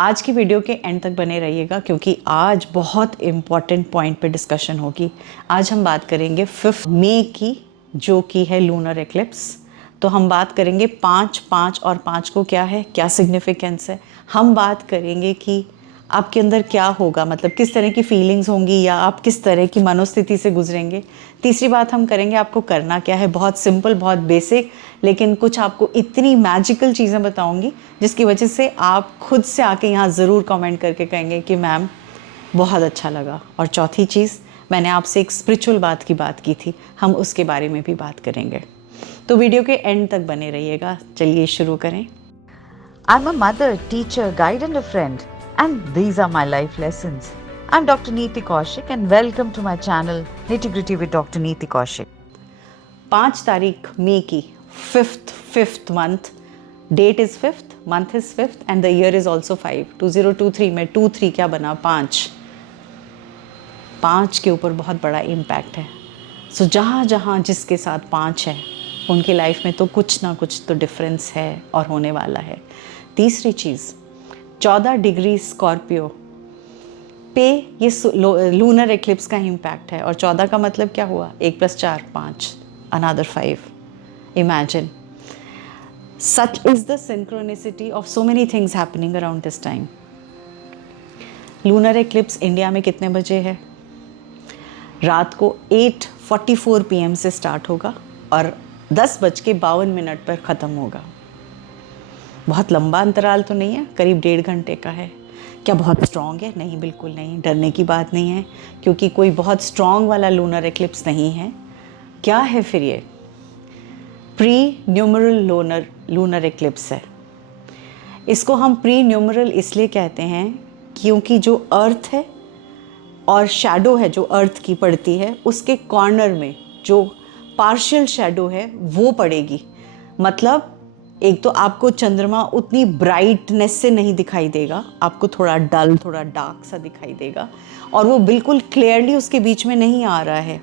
आज की वीडियो के एंड तक बने रहिएगा क्योंकि आज बहुत इम्पॉर्टेंट पॉइंट पे डिस्कशन होगी। आज हम बात करेंगे 5 मई की, जो कि है लूनर एक्लिप्स। तो हम बात करेंगे 5 और 5 को क्या है, क्या सिग्निफिकेंस है। हम बात करेंगे कि आपके अंदर क्या होगा, मतलब किस तरह की फीलिंग्स होंगी या आप किस तरह की मनोस्थिति से गुजरेंगे। तीसरी बात हम करेंगे आपको करना क्या है, बहुत सिंपल, बहुत बेसिक, लेकिन कुछ आपको इतनी मैजिकल चीज़ें बताऊंगी जिसकी वजह से आप खुद से आके यहाँ ज़रूर कमेंट करके कहेंगे कि मैम बहुत अच्छा लगा। और चौथी चीज़, मैंने आपसे एक स्पिरिचुअल बात की थी, हम उसके बारे में भी बात करेंगे। तो वीडियो के एंड तक बने रहिएगा। चलिए शुरू करें। I'm a mother, teacher, guide, and a friend, and these are my life lessons. I'm Dr. Neeti Kaushik, and welcome to my channel Nitty Gritty with Dr. Neeti Kaushik. 5 तारीख मई की, fifth month, that is fifth, month is fifth and the year is also 5। 2023 में 2 3 क्या बना, 5 के ऊपर बहुत बड़ा impact है। सो जहाँ जहाँ जिसके साथ 5 है उनकी लाइफ में तो कुछ ना कुछ तो डिफरेंस है और होने वाला है। तीसरी चीज़, 14 डिग्री स्कॉर्पियो पे ये लूनर एक्लिप्स का इम्पैक्ट है। और 14 का मतलब क्या हुआ, 1 + 4 5, another 5। Imagine, such is the synchronicity of so many things happening around this time. Lunar eclipse India में कितने बजे है? रात को 8:44 PM से स्टार्ट होगा और 10:52 पर ख़त्म होगा। बहुत लंबा अंतराल तो नहीं है, करीब 1.5 घंटे का है। क्या बहुत स्ट्रॉन्ग है? नहीं, बिल्कुल नहीं, डरने की बात नहीं है, क्योंकि कोई बहुत स्ट्रॉन्ग वाला लूनर एक्लिप्स नहीं है। क्या है फिर ये? प्री न्यूमरल लूनर एक्लिप्स है। इसको हम प्री न्यूमरल इसलिए कहते हैं क्योंकि जो अर्थ है और शैडो है जो अर्थ की पड़ती है, उसके कॉर्नर में जो पार्शियल शैडो है वो पड़ेगी। मतलब एक तो आपको चंद्रमा उतनी ब्राइटनेस से नहीं दिखाई देगा, आपको थोड़ा डल, थोड़ा डार्क सा दिखाई देगा, और वो बिल्कुल क्लियरली उसके बीच में नहीं आ रहा है।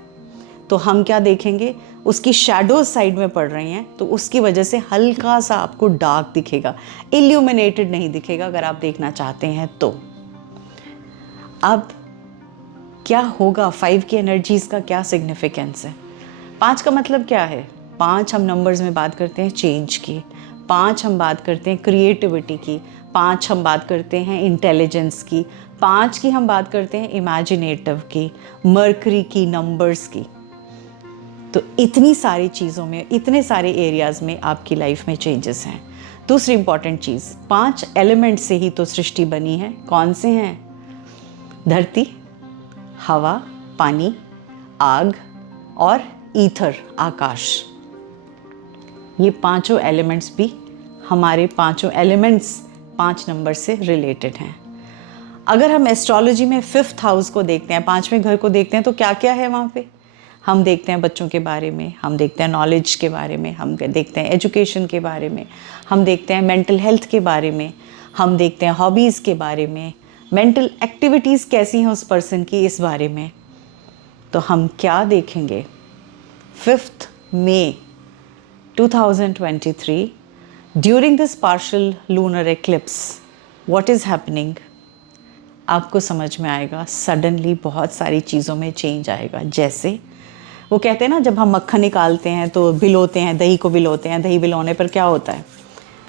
तो हम क्या देखेंगे, उसकी शैडोज साइड में पड़ रही हैं, तो उसकी वजह से हल्का सा आपको डार्क दिखेगा, इल्यूमिनेटेड नहीं दिखेगा अगर आप देखना चाहते हैं तो। अब क्या होगा, 5 की एनर्जीज का क्या सिग्निफिकेंस है? 5 का मतलब क्या है? 5 हम नंबर्स में बात करते हैं चेंज की, 5 हम बात करते हैं क्रिएटिविटी की, 5 हम बात करते हैं इंटेलिजेंस की, 5 की हम बात करते हैं इमेजिनेटिव की, मर्करी की, नंबर्स की। तो इतनी सारी चीज़ों में, इतने सारे एरियाज़ में आपकी लाइफ में चेंजेस हैं। दूसरी इंपॉर्टेंट चीज़, 5 एलिमेंट से ही तो सृष्टि बनी है। कौन से हैं? धरती, हवा, पानी, आग और ईथर, आकाश। ये पांचों एलिमेंट्स भी हमारे 5 एलिमेंट्स 5 नंबर से रिलेटेड हैं। अगर हम एस्ट्रोलॉजी में 5th हाउस को देखते हैं, 5वें घर को देखते हैं, तो क्या क्या है वहाँ पे? हम देखते हैं बच्चों के बारे में, हम देखते हैं नॉलेज के बारे में, हम देखते हैं एजुकेशन के बारे में, हम देखते हैं मेंटल हेल्थ के बारे में, हम देखते हैं हॉबीज़ के बारे में, मेंटल एक्टिविटीज़ कैसी हैं उस पर्सन की, इस बारे में। तो हम क्या देखेंगे 5th मई 2023 during this partial lunar eclipse, what is happening, आपको समझ में आएगा। सडनली बहुत सारी चीज़ों में चेंज आएगा। जैसे वो कहते हैं ना, जब हम मक्खन निकालते हैं तो भिलोते हैं, दही को भिलोते हैं, दही भिलोने पर क्या होता है,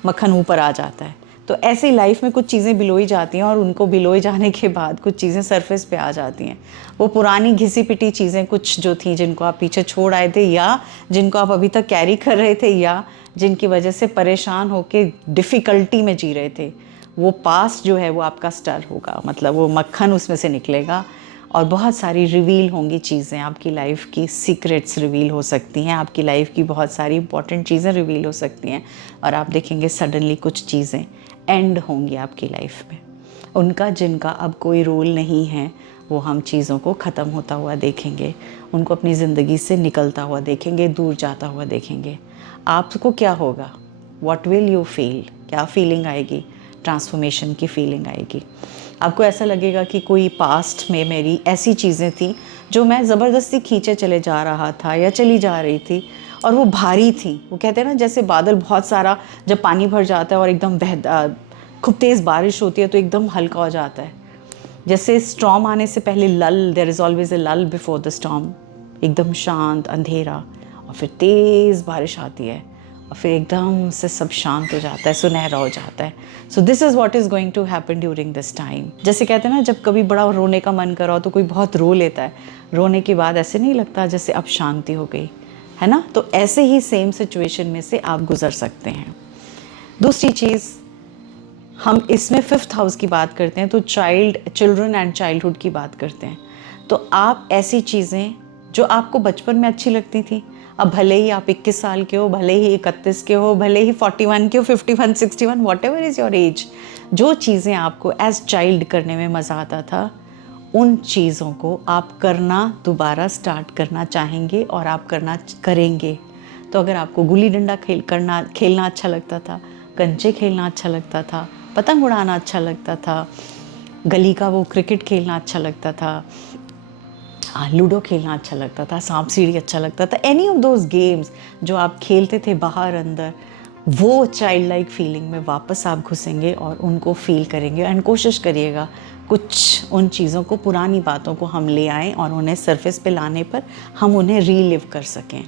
मक्खन ऊपर आ जाता है। तो ऐसे ही लाइफ में कुछ चीज़ें भिलोई जाती हैं और उनको भिलोए जाने के बाद कुछ चीज़ें सरफेस पे आ जाती हैं। वो पुरानी घिसी पिटी चीज़ें कुछ जो थी, जिनको आप पीछे छोड़ आए थे या जिनको आप अभी तक कैरी कर रहे थे या जिनकी वजह से परेशान होकर डिफ़िकल्टी में जी रहे थे, वो पास्ट जो है वो आपका स्टर होगा, मतलब वो मक्खन उसमें से निकलेगा और बहुत सारी रिवील होंगी चीज़ें। आपकी लाइफ की सीक्रेट्स रिवील हो सकती हैं, आपकी लाइफ की बहुत सारी इंपॉर्टेंट चीज़ें रिवील हो सकती हैं, और आप देखेंगे सडनली कुछ चीज़ें एंड होंगी आपकी लाइफ में। उनका जिनका अब कोई रोल नहीं है, वो हम चीज़ों को ख़त्म होता हुआ देखेंगे, उनको अपनी ज़िंदगी से निकलता हुआ देखेंगे, दूर जाता हुआ देखेंगे। आपको क्या होगा, व्हाट विल यू फील, क्या फीलिंग आएगी? ट्रांसफॉर्मेशन की फीलिंग आएगी। आपको ऐसा लगेगा कि कोई पास्ट में मेरी ऐसी चीज़ें थी जो मैं ज़बरदस्ती खींचे चले जा रहा था या चली जा रही थी, और वो भारी थी। वो कहते हैं ना, जैसे बादल बहुत सारा जब पानी भर जाता है और एकदम खूब तेज़ बारिश होती है तो एकदम हल्का हो जाता है। जैसे स्टॉर्म आने से पहले लल, देयर इज़ ऑलवेज अ लल बिफोर द स्टॉर्म, एकदम शांत अंधेरा, और फिर तेज़ बारिश आती है और फिर एकदम से सब शांत हो जाता है, सुनहरा हो जाता है। So this is what is going to happen during this time. जैसे कहते हैं ना, जब कभी बड़ा रोने का मन करा हो तो कोई बहुत रो लेता है, रोने के बाद ऐसे नहीं लगता जैसे अब शांति हो गई, है ना। तो ऐसे ही सेम सिचुएशन में से आप गुजर सकते हैं। दूसरी चीज़, हम इसमें 5th हाउस की बात करते हैं तो चिल्ड्रन एंड चाइल्डहुड की बात करते हैं। तो आप ऐसी चीज़ें जो आपको बचपन में अच्छी लगती थी, अब भले ही आप 21 साल के हो, भले ही 31 के हो, भले ही 41 के हो, 51, 61, what ever is your age, जो चीज़ें आपको एज चाइल्ड करने में मज़ा आता था, उन चीज़ों को आप करना दोबारा स्टार्ट करना चाहेंगे और आप करेंगे। तो अगर आपको गुल्ली डंडा खेलना अच्छा लगता था, कंचे खेलना अच्छा लगता था, पतंग उड़ाना अच्छा लगता था, गली का वो क्रिकेट खेलना अच्छा लगता था, लूडो खेलना अच्छा लगता था, सांप सीढ़ी अच्छा लगता था, एनी ऑफ दोज गेम्स जो आप खेलते थे बाहर अंदर, वो चाइल्ड लाइक फीलिंग में वापस आप घुसेंगे और उनको फील करेंगे। एंड कोशिश करिएगा कुछ उन चीज़ों को, पुरानी बातों को हम ले आएँ और उन्हें सरफेस पे लाने पर हम उन्हें रीलिव कर सकें।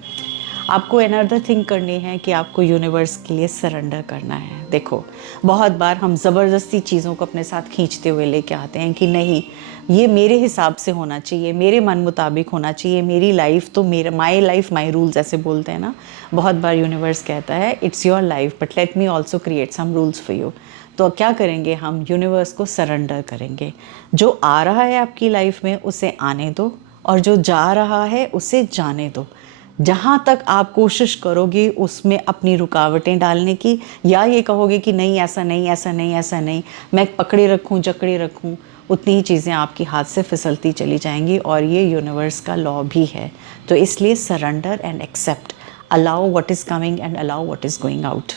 आपको अनदर थिंग करनी है कि आपको यूनिवर्स के लिए सरेंडर करना है। देखो, बहुत बार हम ज़बरदस्ती चीज़ों को अपने साथ खींचते हुए लेके आते हैं कि नहीं, ये मेरे हिसाब से होना चाहिए, मेरे मन मुताबिक होना चाहिए, मेरी लाइफ तो मेरा, माई लाइफ माई रूल्स ऐसे बोलते हैं ना। बहुत बार यूनिवर्स कहता है it's your life but let me also create some rules for you. तो क्या करेंगे हम? यूनिवर्स को सरेंडर करेंगे। जो आ रहा है आपकी लाइफ में उसे आने दो, और जो जा रहा है उसे जाने दो। जहाँ तक आप कोशिश करोगे उसमें अपनी रुकावटें डालने की, या ये कहोगे कि नहीं ऐसा नहीं, ऐसा नहीं, ऐसा नहीं, मैं पकड़े रखूँ जकड़े रखूँ, उतनी ही चीज़ें आपकी हाथ से फिसलती चली जाएंगी। और ये यूनिवर्स का लॉ भी है। तो इसलिए surrender and accept, allow what is coming and allow what is going out.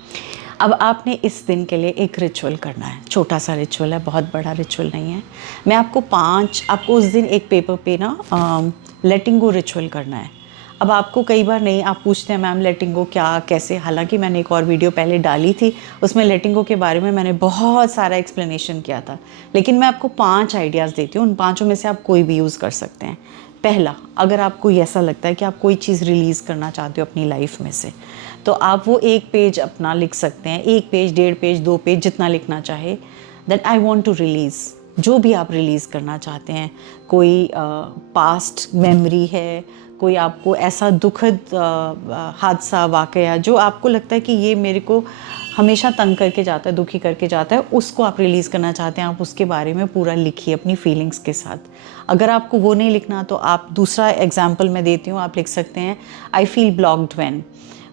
अब आपने इस दिन के लिए एक रिचुअल करना है, छोटा सा रिचुअल है, बहुत बड़ा रिचुअल नहीं है। मैं आपको उस दिन एक पेपर पे ना लेटिंग गो रिचुअल करना है। अब आपको कई बार नहीं, आप पूछते हैं मैम लेटिंग गो क्या, कैसे, हालांकि मैंने एक और वीडियो पहले डाली थी, उसमें लेटिंग गो के बारे में मैंने बहुत सारा एक्सप्लेनेशन किया था, लेकिन मैं आपको 5 आइडियाज़ देती हूँ, उन 5 में से आप कोई भी यूज़ कर सकते हैं। पहला, अगर आपको ऐसा लगता है कि आप कोई चीज़ रिलीज़ करना चाहते हो अपनी लाइफ में से, तो आप वो 1 पेज अपना लिख सकते हैं, 1 पेज, 1.5 पेज, 2 पेज, जितना लिखना चाहे, that I want to release. जो भी आप रिलीज़ करना चाहते हैं, कोई पास्ट मेमोरी है, कोई आपको ऐसा दुखद हादसा, वाकया जो आपको लगता है कि ये मेरे को हमेशा तंग करके जाता है, दुखी करके जाता है, उसको आप रिलीज़ करना चाहते हैं, आप उसके बारे में पूरा लिखिए अपनी फीलिंग्स के साथ। अगर आपको वो नहीं लिखना तो आप दूसरा एग्जाम्पल मैं देती हूँ, आप लिख सकते हैं आई फील ब्लॉक्ड व्हेन।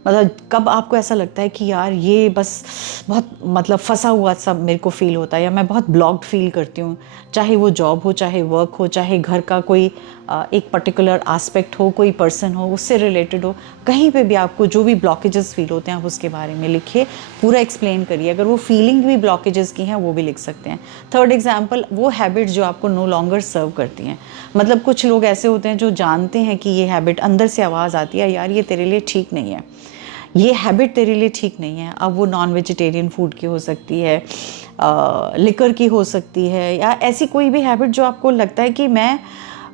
मतलब कब आपको ऐसा लगता है कि यार ये बस बहुत मतलब फंसा हुआ सब मेरे को फ़ील होता है, या मैं बहुत ब्लॉक्ड फील करती हूँ, चाहे वो जॉब हो, चाहे वर्क हो, चाहे घर का कोई एक पर्टिकुलर एस्पेक्ट हो, कोई पर्सन हो, उससे रिलेटेड हो, कहीं पे भी आपको जो भी ब्लॉकेजेस फील होते हैं आप उसके बारे में लिखिए, पूरा एक्सप्लेन करिए। अगर वो फीलिंग भी ब्लॉकेजेस की हैं वो भी लिख सकते हैं। थर्ड एग्जाम्पल, वो हैबिट्स जो आपको नो लॉन्गर सर्व करती हैं। मतलब कुछ लोग ऐसे होते हैं जो जानते हैं कि ये हैबिट, अंदर से आवाज़ आती है यार ये तेरे लिए ठीक नहीं है, ये हैबिट तेरे लिए ठीक नहीं है। अब वो नॉन वेजिटेरियन फूड की हो सकती है, लिकर की हो सकती है, या ऐसी कोई भी हैबिट जो आपको लगता है कि मैं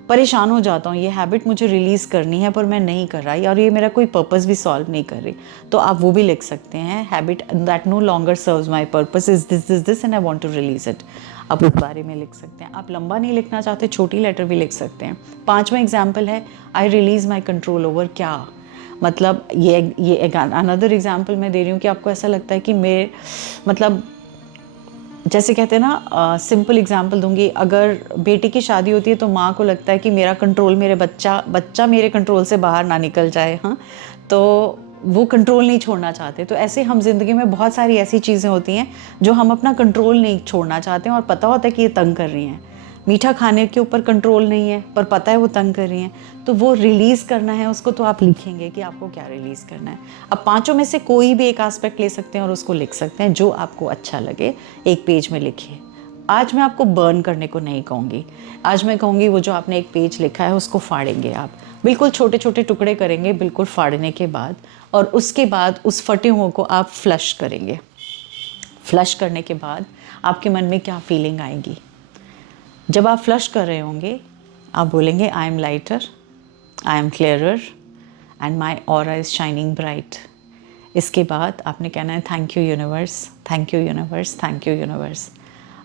परेशान हो जाता हूँ, ये हैबिट मुझे रिलीज़ करनी है पर मैं नहीं कर रहा, और ये मेरा कोई पर्पस भी सॉल्व नहीं कर रही, तो आप वो भी लिख सकते हैं, habit that no longer serves my purpose is this and I want to release it. आप उस बारे में लिख सकते हैं। आप लंबा नहीं लिखना चाहते, छोटी लेटर भी लिख सकते हैं। 5वां एग्जाम्पल है आई रिलीज़ माई कंट्रोल ओवर। क्या मतलब, ये अनदर एग्जाम्पल मैं दे रही हूँ कि आपको ऐसा लगता है कि मेरे मतलब, जैसे कहते हैं ना, सिंपल एग्जांपल दूंगी, अगर बेटी की शादी होती है तो माँ को लगता है कि मेरा कंट्रोल, मेरे बच्चा मेरे कंट्रोल से बाहर ना निकल जाए, हाँ, तो वो कंट्रोल नहीं छोड़ना चाहते। तो ऐसे हम जिंदगी में बहुत सारी ऐसी चीज़ें होती हैं जो हम अपना कंट्रोल नहीं छोड़ना चाहते हैं, और पता होता है कि ये तंग कर रही हैं। मीठा खाने के ऊपर कंट्रोल नहीं है पर पता है वो तंग कर रही हैं, तो वो रिलीज़ करना है उसको, तो आप लिखेंगे कि आपको क्या रिलीज़ करना है। अब 5 में से कोई भी एक एस्पेक्ट ले सकते हैं और उसको लिख सकते हैं, जो आपको अच्छा लगे 1 पेज में लिखिए। आज मैं आपको बर्न करने को नहीं कहूँगी, आज मैं कहूँगी वो जो आपने 1 पेज लिखा है उसको फाड़ेंगे आप, बिल्कुल छोटे छोटे टुकड़े करेंगे बिल्कुल फाड़ने के बाद, और उसके बाद उस फटे हुए को आप फ्लश करेंगे। फ्लश करने के बाद आपके मन में क्या फीलिंग आएगी। जब आप फ्लश कर रहे होंगे आप बोलेंगे I am lighter, I am clearer and my aura is shining bright. इसके बाद आपने कहना है thank you universe, thank you universe, thank you universe.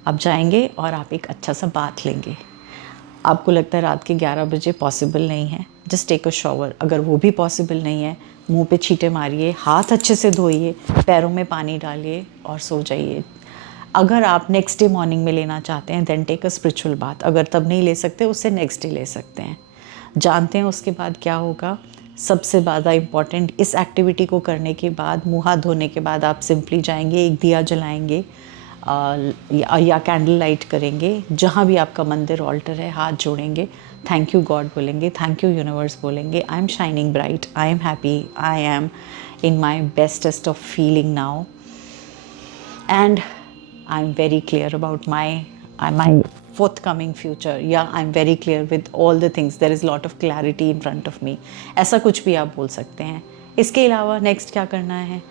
आप जाएंगे और आप एक अच्छा सा बाथ लेंगे। आपको लगता है रात के 11 बजे पॉसिबल नहीं है, जस्ट टेक अ शॉवर। अगर वो भी पॉसिबल नहीं है, मुंह पे छींटे मारिए, हाथ अच्छे से धोइए, पैरों में पानी डालिए और सो जाइए। अगर आप नेक्स्ट डे मॉर्निंग में लेना चाहते हैं then take a spiritual bath. अगर तब नहीं ले सकते उससे नेक्स्ट डे ले सकते हैं। जानते हैं उसके बाद क्या होगा। सबसे ज़्यादा इम्पॉर्टेंट, इस एक्टिविटी को करने के बाद, मुँह हाथ धोने के बाद आप सिंपली जाएंगे, एक दिया जलाएंगे या कैंडल लाइट करेंगे। जहाँ भी आपका मंदिर ऑल्टर है हाथ जोड़ेंगे, थैंक यू गॉड बोलेंगे, थैंक यू यूनिवर्स बोलेंगे, I am shining bright, I am happy, I am in my bestest of feeling now and I'm very clear about my forthcoming future. Yeah, I'm very clear with all the things. There is a lot of clarity in front of me. ऐसा कुछ भी आप बोल सकते हैं। इसके अलावा next क्या करना है,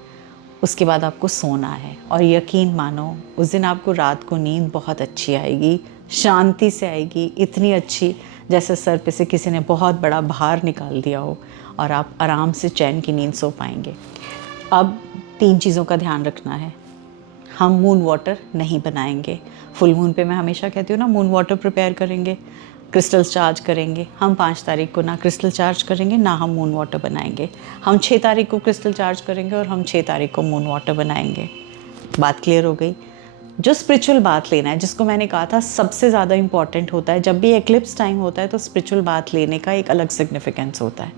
उसके बाद आपको सोना है। और यकीन मानो उस दिन आपको रात को नींद बहुत अच्छी आएगी, शांति से आएगी, इतनी अच्छी जैसे सर पे से किसी ने बहुत बड़ा भार निकाल दिया हो, और आप आराम से चैन की नींद सो पाएंगे। अब 3 चीज़ों का ध्यान रखना है। हम मून वाटर नहीं बनाएंगे। फुल मून पे मैं हमेशा कहती हूँ ना, मून वाटर प्रिपेयर करेंगे, क्रिस्टल्स चार्ज करेंगे। हम 5 तारीख को ना क्रिस्टल चार्ज करेंगे, ना हम मून वाटर बनाएंगे। हम 6 तारीख को क्रिस्टल चार्ज करेंगे और हम 6 तारीख को मून वाटर बनाएंगे। बात क्लियर हो गई। जो स्पिरिचुअल बात लेना है, जिसको मैंने कहा था सबसे ज़्यादा इम्पॉर्टेंट होता है, जब भी एक्लिप्स टाइम होता है तो स्पिरिचुअल बात लेने का एक अलग सिग्निफिकेंस होता है।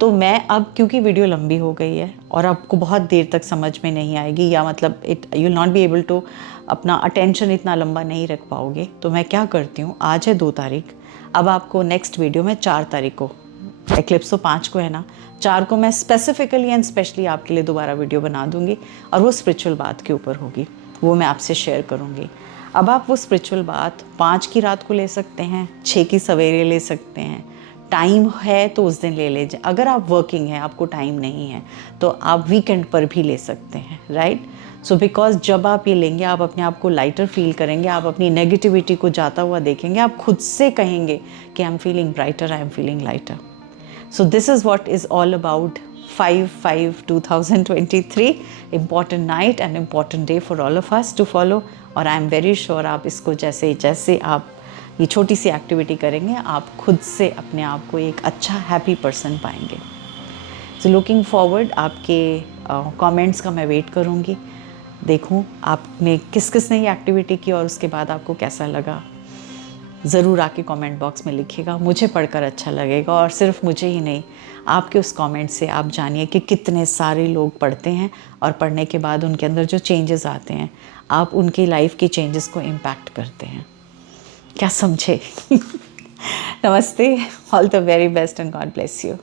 तो मैं अब, क्योंकि वीडियो लंबी हो गई है और आपको बहुत देर तक समझ में नहीं आएगी, या मतलब it you will not be able to, अपना अटेंशन इतना लंबा नहीं रख पाओगे, तो मैं क्या करती हूँ, आज है 2 तारीख, अब आपको नेक्स्ट वीडियो में 4 तारीख को, एक्लिप्स तो 5 को है ना, 4 को मैं स्पेसिफिकली एंड स्पेशली आपके लिए दोबारा वीडियो बना दूँगी और वो स्पिरिचुअल बात के ऊपर होगी, वो मैं आपसे शेयर करूँगी। अब आप वो स्पिरिचुअल बात 5 की रात को ले सकते हैं, 6 की सवेरे ले सकते हैं। टाइम है तो उस दिन ले लीजिए। अगर आप वर्किंग हैं, आपको टाइम नहीं है, तो आप वीकेंड पर भी ले सकते हैं, राइट। सो बिकॉज जब आप ये लेंगे आप अपने आप को लाइटर फील करेंगे, आप अपनी नेगेटिविटी को जाता हुआ देखेंगे, आप खुद से कहेंगे कि I am feeling brighter, I am feeling lighter. So this is what is all about 5/5/2023, important night and important day for all of us to follow। और आई एम वेरी श्योर आप इसको जैसे जैसे आप ये छोटी सी एक्टिविटी करेंगे, आप खुद से अपने आप को एक अच्छा हैप्पी पर्सन पाएंगे। सो लुकिंग फॉरवर्ड, आपके कमेंट्स का मैं वेट करूँगी, देखूँ आपने किस किस ने ये एक्टिविटी की और उसके बाद आपको कैसा लगा। ज़रूर आके कमेंट बॉक्स में लिखिएगा, मुझे पढ़कर अच्छा लगेगा। और सिर्फ मुझे ही नहीं, आपके उस कमेंट से आप जानिए कि कितने सारे लोग पढ़ते हैं और पढ़ने के बाद उनके अंदर जो चेंजेस आते हैं, आप उनकी लाइफ की चेंजेस को इम्पैक्ट करते हैं। क्या समझे? नमस्ते, all the very best and God bless you.